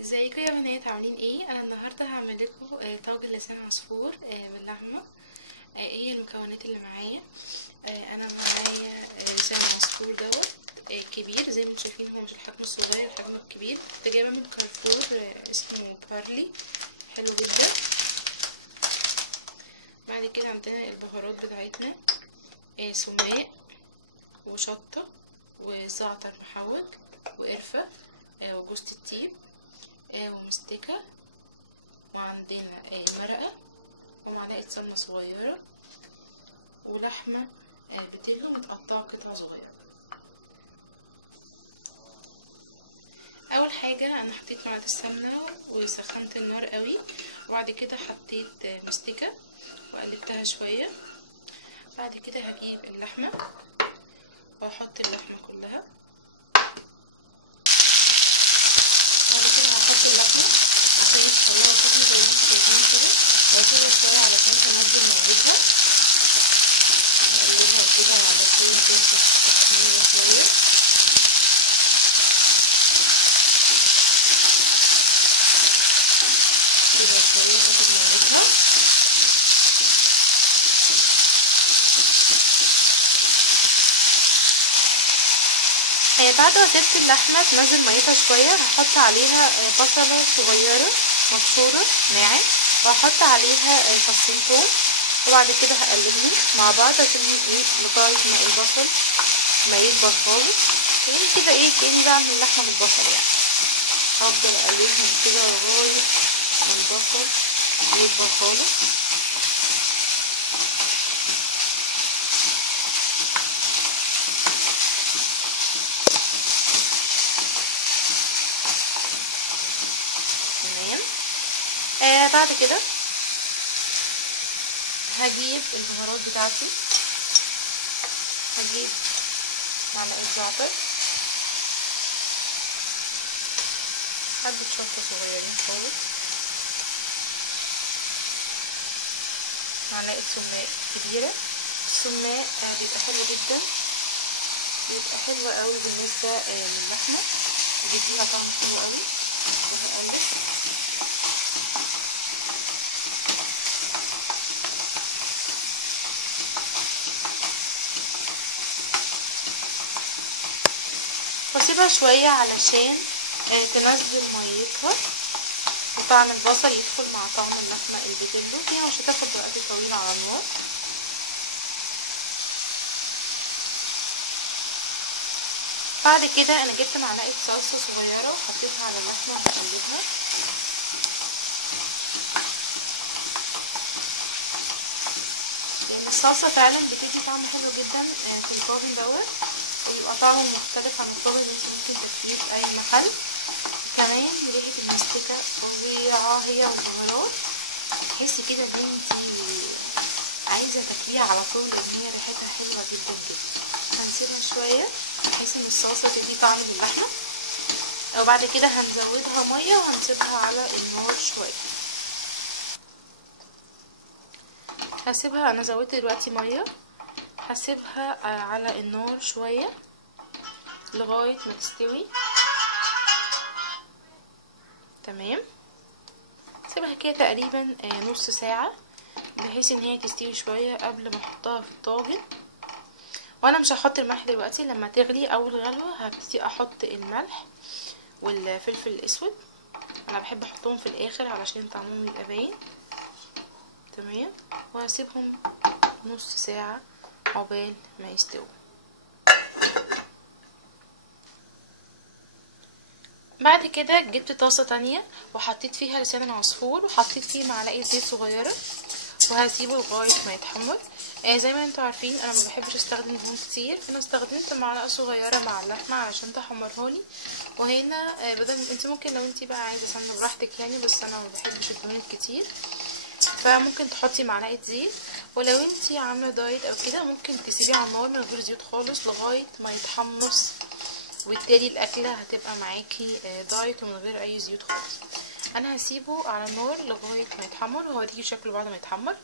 ازيكم يا بنات؟ عاملين ايه؟ انا النهارده هعمل لكم طاجن لسان عصفور باللحمه. ايه المكونات اللي معايا؟ انا معايا لسان عصفور دوت كبير زي ما انتم شايفين، هو مش الحجم الصغير، الحجم الكبير. كنت جايبه من كارفور اسمه بارلي، حلو جدا. بعد كده عندنا البهارات بتاعتنا، سماق وشطه وزعتر محوج وقرفه وجوز الطيب ومستكه، وعندنا مرقة ومعلقة سمنة صغيرة ولحمة بتلو متقطعة قطع صغيرة. اول حاجة انا حطيت معلقة السمنة وسخنت النار قوي، وبعد كده حطيت مستكة وقلبتها شوية. بعد كده هجيب اللحمة واحط اللحمة كلها. بعد كده هحط اللحمة زي شوية واسيبها شوية علشان تنزل ميتها. كده على شوية شوية. بعد ما سبت اللحمه تنزل ميتها شويه هحط عليها بصله صغيره مبشوره ناعم، وهحط عليها فصين ثوم، وبعد كده هقلبهم مع بعض اسيبهم لغايه ما البصل ما يكبر خالص، يعني كده كاني بعمل اللحمه بالبصل. يعني هفضل اقلبهم كده لغايه ما البصل يكبر خالص. تمام. بعد كده هجيب البهارات بتاعتي، هجيب معلقه زعتر، حبه شطه صغيرين خالص، معلقه سماق كبيره. السماق بيبقى حلو جدا، بيبقى حلو قوي بالنسبه للحمه، بيديها طعم حلو قوي. وهقلب واسيبها شويه علشان تنزل ميتها وطعم البصل يدخل مع طعم اللحمه البيتلو. هي مش هتاخد وقت طويل على النار. بعد كده انا جبت معلقه صلصه صغيره وحطيتها على اللحمه وهقلبها. الصلصه فعلا بتدي طعم حلو جدا في الطاجن دوت، يبقى طعمه مختلف عن الطاجن اللي انت ممكن تاكليه في اي محل. كمان ريحه المستكه فظيعه هي والبهارات، تحسي كده ان انت عايزه تاكليها على طول لان هي ريحتها حلوه جدا جدا. هنسيبها شويه بحيث ان الصلصه تدي طعم للحمه، وبعد كده هنزودها ميه وهنسيبها على النار شويه. هسيبها، انا زودت دلوقتي ميه، هسيبها على النار شويه لغايه ما تستوي. تمام. سيبها كده تقريبا نص ساعه بحيث ان هي تستوي شويه قبل ما احطها في الطاجن. وانا مش هحط الملح دلوقتي، لما تغلي اول غلوه هبتدي احط الملح والفلفل الاسود. انا بحب احطهم في الاخر علشان طعمهم يبقى باين. تمام. وهسيبهم نص ساعه عقبال ما يستووا. بعد كده جبت طاسه تانية وحطيت فيها لسان العصفور وحطيت فيه معلقه زيت صغيره، وهسيبه لغايه ما يتحمر. زي ما انتوا عارفين انا ما بحبش استخدم دهون كتير، انا استخدمت معلقه صغيره مع اللحمه علشان تحمرهالي. وهنا بدل انت ممكن لو انت بقى عايزه سمنه براحتك يعني، بس انا ما بحبش الدهون الكتير، فممكن تحطي معلقه زيت. ولو انت عامله دايت او كده ممكن تسيبيه على النار من غير زيوت خالص لغايه ما يتحمص، وبالتالي الاكله هتبقى معاكي دايت ومن غير اي زيوت خالص. انا هسيبه على النار لغايه ما يتحمر وهوريكي شكله بعد ما يتحمر.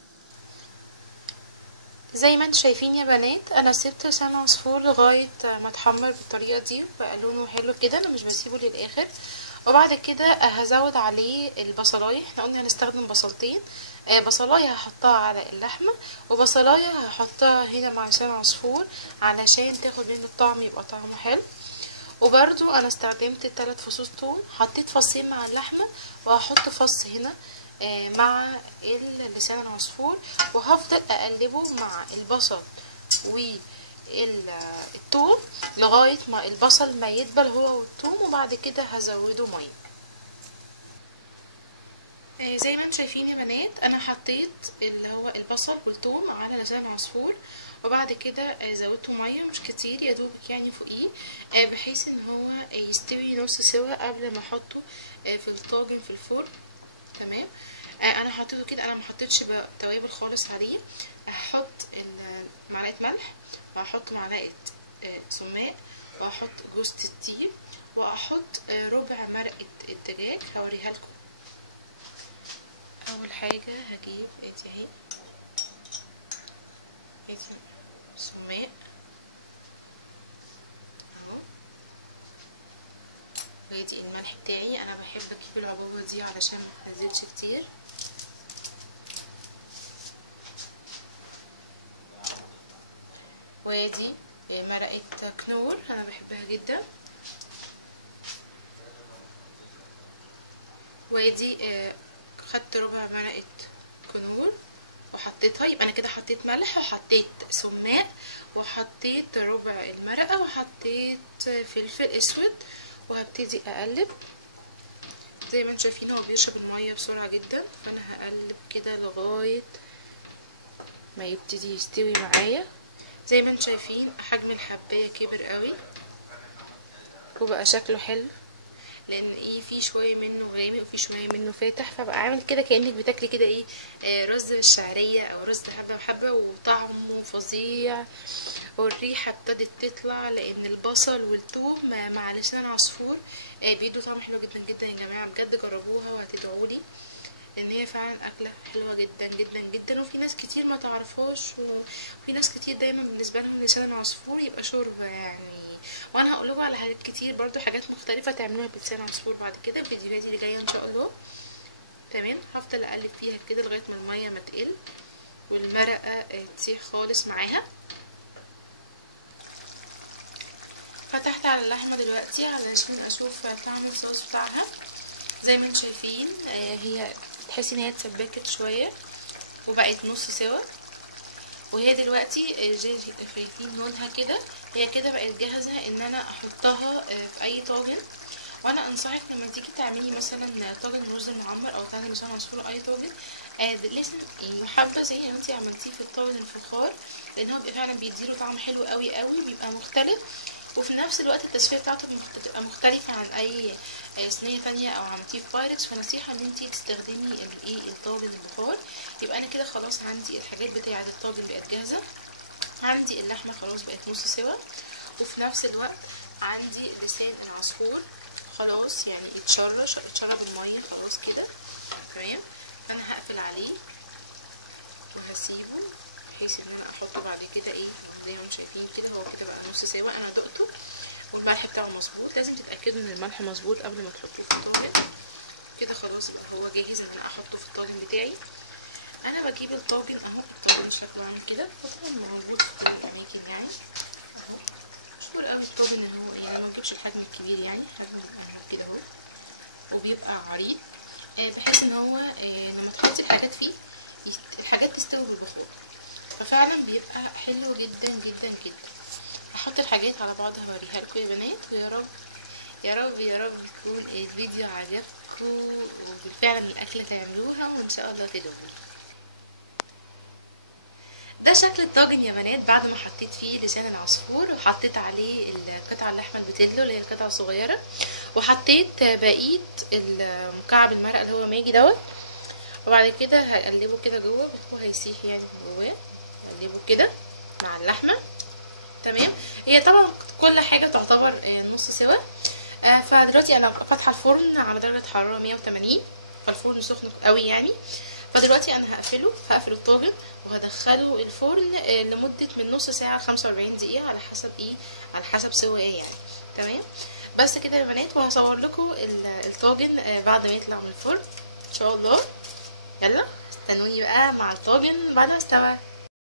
زي ما انتم شايفين يا بنات انا سبت لسان عصفور لغايه ما اتحمر بالطريقه دي، بقى لونه حلو كده. انا مش بسيبه للاخر، وبعد كده هزود عليه البصلايه. احنا قلنا هنستخدم بصلتين، بصلايه هحطها على اللحمه، وبصلايه هحطها هنا مع لسان عصفور علشان تاخد منه الطعم، يبقى طعمه حلو. وبرده انا استخدمت 3 فصوص ثوم، حطيت فصين مع اللحمه وهحط فص هنا مع لسان العصفور، وهفضل اقلبه مع البصل والثوم لغايه ما البصل ما يدبل هو والثوم، وبعد كده هزوده ميه. زي ما انتم شايفين يا بنات، انا حطيت اللي هو البصل والثوم على لسان عصفور، وبعد كده زودته ميه مش كتير، يا دوبك يعني فوقيه، بحيث ان هو يستوي نص سوا قبل ما احطه في الطاجن في الفرن. تمام. انا حطيته كده، انا ما حطيتش توابل خالص عليه. هحط معلقه ملح، وهحط معلقه سماق، وهحط جوز الطيب، واحط ربع مرقه الدجاج. هوريها لكم. اول حاجه هجيب ادي سماق اهو، وادي الملح بتاعي. انا بحب اجيب العبوه دي علشان ما تنزلش كتير. وادي مرقه كنور، انا بحبها جدا. وادي خدت ربع مرقه كنور وحطيتها، يبقى انا كده حطيت ملح وحطيت سماق وحطيت ربع المرقه وحطيت فلفل اسود، وهبتدي اقلب. زي ما انتم شايفين هو بيشرب الميه بسرعه جدا، فانا هقلب كده لغايه ما يبتدي يستوي معايا. زي ما انتم شايفين حجم الحبايه كبر قوي وبقى شكله حلو، لان في شويه منه غامق وفي شويه منه فاتح، فبقى عامل كده كانك بتاكلي كده رز بالشعريه او رز حبه بحبه، وطعمه فظيع. والريحه ابتدت تطلع لان البصل والثوم مع لسان عصفور بيدوا طعم حلو جدا جدا. يا جماعه بجد جربوها وهتدعولي، لان هي فعلا اكله حلوه جدا جدا جدا. وفي ناس كتير ما تعرفهاش، وفي ناس كتير دايما بالنسبه لهم لسان عصفور يبقى شوربه يعني. وانا هقول لكم على حاجات كتير برضو، حاجات مختلفه تعملوها بلسان عصفور بعد كده في فيديوهاتي اللي جايه ان شاء الله. تمام. هفضل اقلب فيها كده لغايه ما الميه ما تقل والمرقه تسيح خالص معاها. فتحت على اللحمه دلوقتي علشان اشوف طعم الصوص بتاعها. زي ما انتم شايفين هي تحسي ان هي اتسبكت شويه وبقت نص سوا، وهي دلوقتي شايفين لونها كده، هي كده بقت جاهزه ان انا احطها في اي طاجن. وانا انصحك لما تيجي تعملي مثلا طاجن رز المعمر او طاجن لسان عصفور اي طاجن، لازم يحبذ زي ما انتي عملتيه في الطاجن الفخار، لان هو بيبقى فعلا بيديله طعم حلو قوي قوي، بيبقى مختلف. وفي نفس الوقت التسويه بتاعته بتبقى مختلفه عن اي صينيه تانية او عملتيه في بايركس. فنصيحه ان انتي تستخدمي الطاجن البخار. يبقى انا كده خلاص عندي الحاجات بتاعه الطاجن بقت جاهزه، عندي اللحمه خلاص بقت نص سوا، وفي نفس الوقت عندي لسان العصفور خلاص يعني اتشرب الميه خلاص كده. تمام. انا هقفل عليه وهسيبه بحيث ان انا احطه بعد كده زي ما انتم شايفين كده. هو كده بقى نص سوا، انا دقته والملح بتاعه مظبوط. لازم تتاكدوا ان الملح مظبوط قبل ما تحطوه في الطاجن. كده خلاص بقى هو جاهز ان انا احطه في الطاجن بتاعي. انا بجيب الطاجن اهو، الطاجن شكله عامل كده، طبعا موجود في كل الاماكن يعني اهو. مشهور قوي الطاجن اللي هو يعني ما بجيبش الحجم الكبير، يعني حجم كده اهو، وبيبقى عريض بحيث ان هو لما تحطي الحاجات فيه الحاجات تستوي بالبخار، ففعلا بيبقى حلو جدا جدا جدا. هحط الحاجات على بعض هوريها لكم يا بنات، ويا رب يا رب يا رب يكون الفيديو عجبكم وبالفعل الاكله تعملوها وان شاء الله تدوموا. ده شكل الطاجن يا بنات بعد ما حطيت فيه لسان العصفور وحطيت عليه القطع اللحمه البتلو اللي هي القطعه الصغيره، وحطيت بقيه مكعب المرق اللي هو ماجي دوت. وبعد كده هقلبه كده جوه، هو هيسيح يعني من جواه. هقلبه كده مع اللحمه. تمام. هي طبعا كل حاجه تعتبر نص سوا. فدلوقتي انا فاتحه الفرن على درجه حراره 180، فالفرن سخن قوي يعني. فدلوقتي انا هقفل الطاجن وهدخله الفرن لمده من نص ساعه ل 45 دقيقه على حسب سواه يعني. تمام. بس كده يا بنات، وهصور لكم الطاجن بعد ما يطلع من الفرن ان شاء الله. يلا استنوني بقى مع الطاجن بعد ما استوى.